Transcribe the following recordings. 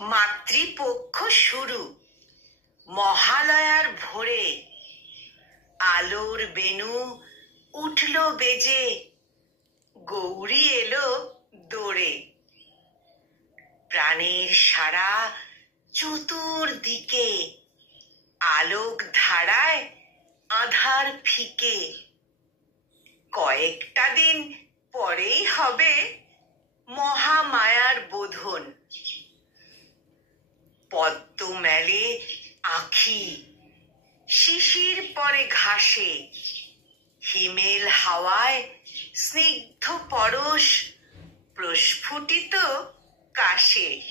মাতৃপক্ষ শুরু মহালয়ার ভোরে, আলোর বেনু উঠল বেজে, গৌরী এলো দোড়ে। প্রাণের সারা চতুর্দিকে, আলোক ধারায় আঁধার ফিকে। কয়েকটা দিন পরেই হবে মহামায়ার বোধন। পদ্ম মেলে আঁখি, শিশির পরে ঘাসে, হিমেল হাওয়ায় স্নিগ্ধ পরশ প্রস্ফুটিত কাশে।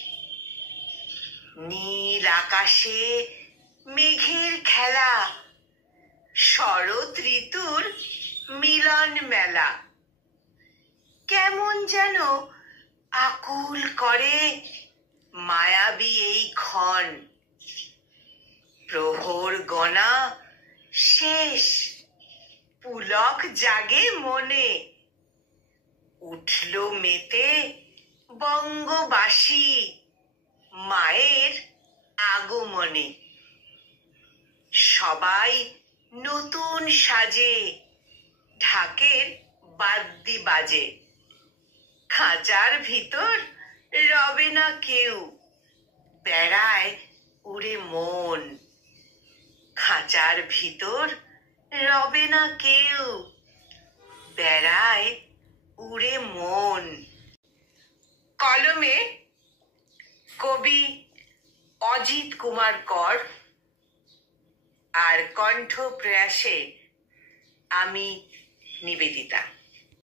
নীল আকাশে মেঘের খেলা, শরৎ ঋতুর মিলন মেলা। কেমন যেন আকুল করে মায়াবী এই ক্ষণ। প্রহর গণা শেষ, পুলক জাগে মনে। উঠল মেতে বঙ্গবাসী মায়ের আগমনে। সবাই নতুন সাজে, ঢাকের বাদ্যি বাজে। খাঁচার ভিতর রবে না কেউ, বেড়ায় উড়ে মন। খাঁচার ভিতর রবে না কেউ, বেড়ায় উড়ে মন। কলমে কবি অজিত কুমার কর, আর কণ্ঠ প্রয়াসে আমি নিবেদিতা।